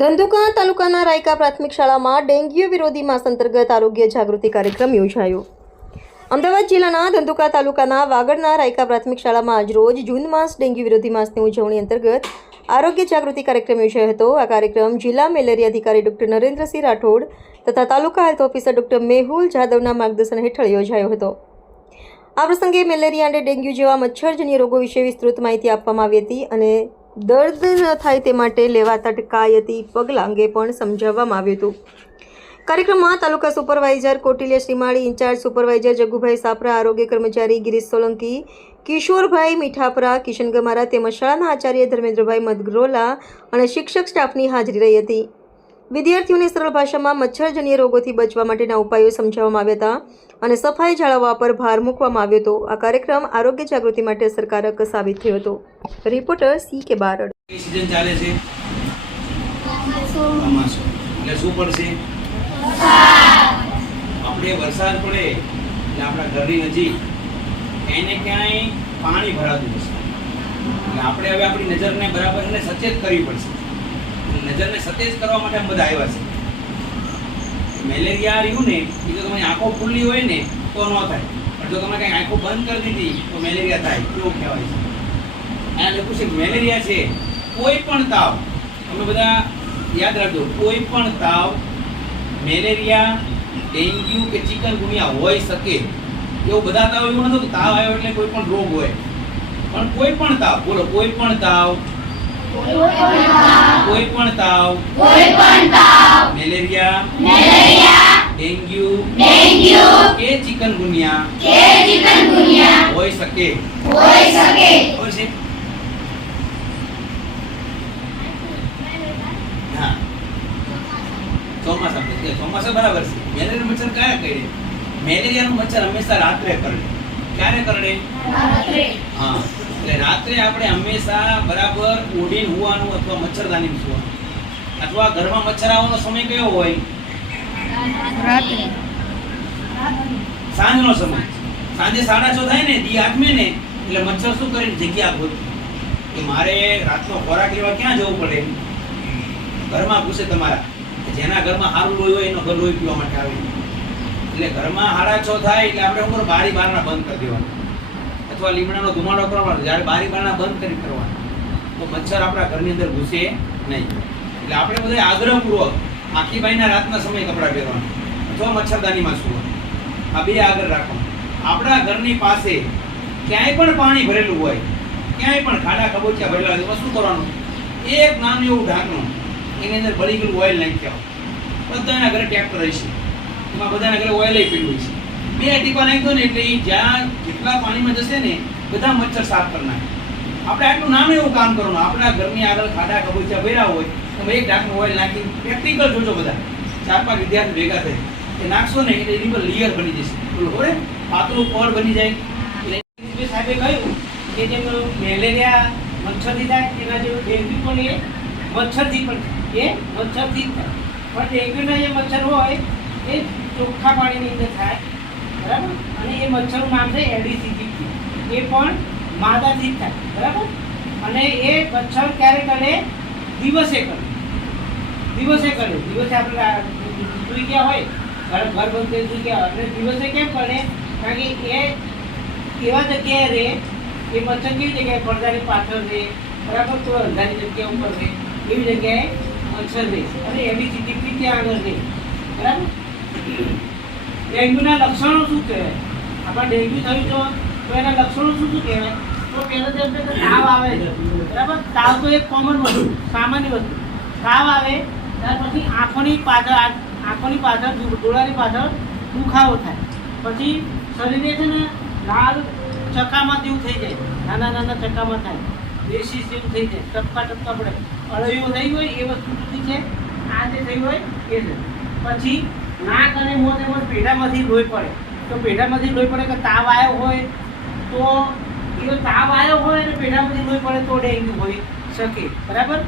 ધંધુકા તાલુકાના રાયકા પ્રાથમિક શાળામાં ડેન્ગ્યુ વિરોધી માસ અંતર્ગત આરોગ્ય જાગૃતિ કાર્યક્રમ યોજાયો. અમદાવાદ જિલ્લાના ધંધુકા તાલુકાના વાગડના રાયકા પ્રાથમિક શાળામાં આજરોજ જૂન માસ ડેન્ગ્યુ વિરોધી માસની ઉજવણી અંતર્ગત આરોગ્ય જાગૃતિ કાર્યક્રમ યોજાયો હતો. આ કાર્યક્રમ જિલ્લા મેલેરિયા અધિકારી ડોક્ટર નરેન્દ્રસિંહ રાઠોડ તથા તાલુકા હેલ્થ ઓફિસર ડોક્ટર મેહુલ જાદવના માર્ગદર્શન હેઠળ યોજાયો હતો. આ પ્રસંગે મેલેરિયા અને ડેન્ગ્યુ જેવા મચ્છરજન્ય રોગો વિશે વિસ્તૃત માહિતી આપવામાં આવી હતી અને દર્દ ન થાય તે માટે લેવાતા ટકાયતી પગલાં અંગે પણ સમજાવવામાં આવ્યું હતું. કાર્યક્રમમાં taluka supervisor Kotiliya Shrimali, incharge supervisor Jagubhai Sapara, આરોગ્ય કર્મચારી ગિરીશ સોલંકી, કિશોરભાઈ મીઠાપરા, કિશન ગમારા તેમજ શાળાના આચાર્ય ધર્મેન્દ્રભાઈ મદગ્રોલા અને શિક્ષક સ્ટાફની હાજરી રહી હતી. વિદ્યાર્થીઓને સરળ ભાષામાં મચ્છરજન્ય રોગોથી બચવા માટેના ઉપાયો સમજાવવામાં આવ્યા હતા અને સફાઈ જાળવવા પર ભાર મૂકવામાં આવ્યો હતો. આ કાર્યક્રમ આરોગ્ય જાગૃતિ માટે અસરકારક સાબિત થયો હતો. Reporter C.K. બારડ. સીઝન ચાલે છે ચોમાસું એટલે શું પડશે? આપણે વરસાદ પડે એટલે આપણા ઘરની નજીક ક્યાંય ને ક્યાંય પાણી ભરાતું હશે. એટલે આપણે હવે આપણી નજરને બરાબર એને સચેત કરવી પડશે. નજરને સચેત કરવા માટે અમે બધા આવ્યા છે. મેલેરિયા રહ્યું ને એ તો તમારી આંખો ખુલ્લી હોય ને તો ન થાય, પણ જો તમે કંઈ આંખો બંધ કરી દીધી તો મેલેરિયા થાય, કેવું કહેવાય છે. આ લખ્યું છે મેલેરિયા છે કોઈ પણ તાવ, તમે બધા યાદ રાખજો, કોઈ પણ તાવ મેલેરિયા, ડેન્ગ્યુ કે ચિકનગુનિયા હોઈ શકે. એવું બધા તાવ એવું નથી કે તાવ આવ્યો એટલે કોઈ પણ રોગ હોય, પણ કોઈ પણ તાવ, બોલો કોઈ પણ તાવ, કોઈ પણ તાવ, મેલેરિયા, ડેન્ગ્યુ કે ચિકનગુનિયા હોઈ શકે. ખબર છે? હા, ચોમાસા બરાબર છે. મેલેરિયા મચ્છર ક્યારે કરડે? મેલેરિયાનું મચ્છર હંમેશા રાત્રે કરડે. ક્યારે કરડે? હા, એટલે રાત્રે આપણે હંમેશા બરાબર ઓઢીને હોવાનું અથવા મચ્છરદાનીમાં સૂવાનું. અથવા ઘરમાં મચ્છર આવવાનો સમય કયો હોય? રાત્રે, સાંજનો સમય. સાંજે 6:30 થાય ને દી આથમે ને એટલે મચ્છર શું કરીને જગ્યા ગોતે કે મારે રાતનો ખોરાક લેવા ક્યાં જવું પડે? ઘરમાં ઘૂસે તમારા. જેના ઘરમાં સારું લોહી હોય એનો ઘર લોહી પીવા માટે આવે. એટલે ઘરમાં 6:30 થાય એટલે આપણે શું કરવું? બારી બારણા બંધ કરી દેવાના અથવા લીમડાનો ધુમાડો કરવાનો. જ્યારે બારી બારણા બંધ કરી કરવાના તો મચ્છર આપણા ઘરની અંદર ઘૂસે નહીં. એટલે આપણે બધા આગ્રહપૂર્વક આખી બાઈના રાતના સમયે કપડાં પહેરવાના અથવા મચ્છરદાનીમાં સૂવાનું. આ બે આગળ રાખવાનું. આપણા ઘરની પાસે ક્યાંય પણ પાણી ભરેલું હોય, ક્યાંય પણ ખાડા ખબોચિયા ભરેલા હોય તો શું કરવાનું? એક નાનું એવું ઢાંકણું, એની અંદર બળી ગયેલું ઓઇલ નાખી આવો. બધાના ઘરે ટ્રેક્ટર હશે, એમાં બધાના ઘરે ઓઇલ પીડ્યું છે. 2 ટીપા નાખી દો ને એટલે એ જ્યાં જેટલા પાણીમાં જશે ને બધા મચ્છર સાફ કરી નાખે. આપણે આટલું નાનું એવું કામ કરવાનું. આપણા ઘરની આગળ ખાડા ખબોચિયા ભર્યા હોય તમે એક ઢાંકણું ઓઇલ નાખી પ્રેક્ટિકલ જોજો. બધા 4-5 વિદ્યાર્થી ભેગા થાય એ નાખશો ને એટલે એની પર લેયર બની જશે. બરોબર? પાતળું પડ બની જાય. એટલે સાહેબે કહ્યું કે જેમ મેલેરિયા મચ્છરથી થાય એના જેવું ડેન્ગ્યુ પણ એ મચ્છરથી પણ એ મચ્છરથી જ થાય. પણ ડેન્ગ્યુના જે મચ્છર હોય એ ચોખ્ખા પાણીની અંદર થાય, બરાબર? અને એ મચ્છરનું નામ છે એડિસ ઇજિપ્ટી. એ પણ માદાથી જ થાય, બરાબર? અને એ મચ્છર ક્યારે કરે? દિવસે કરે. દિવસે આપણે સૂઈ ગયા હોય, ઘર બંધ કરી સૂઈ ગયા હોય એટલે દિવસે કેમ કરે? કારણ કે એ એવા જગ્યાએ રહે, એ મચ્છર કેવી જગ્યાએ? પડદાની પાછળ રહે, બરાબર? તો અંધારી જગ્યા ઉપર રહે, એવી જગ્યાએ મચ્છર રહે અને એડિસ ઇજિપ્ટી ત્યાં આગળ રહે, બરાબર? ડેન્ગ્યુના લક્ષણો શું કહેવાય? આપણા ડેન્ગ્યુ થયું તો એના લક્ષણો શું કહેવાય? તો પહેલાં જેમ કે તાવ આવે છે, બરાબર? તાવ તો એક કોમન વસ્તુ, સામાન્ય વસ્તુ. તાવ આવે ત્યાર પછી આંખોની પાછળ ડોળાની પાછળ દુખાવો થાય. પછી શરીરે છે ને લાલ ચકામાં જેવું થઈ જાય, નાના ચકામાં થાય, રેશિસ જેવું થઈ જાય, ટપકા પડે, અળવીઓ થઈ હોય એ વસ્તુ જુદી છે. આ જે થઈ હોય એ છે. પછી નાક અને મોં તેમજ પેઢામાંથી લોહી પડે. તો પેઢામાંથી લોહી પડે કે તાવ આવ્યો હોય તો એ તાવ આવ્યો હોય અને પેઢામાંથી લોહી પડે તો ડેન્ગ્યુ હોઈ શકે, બરાબર?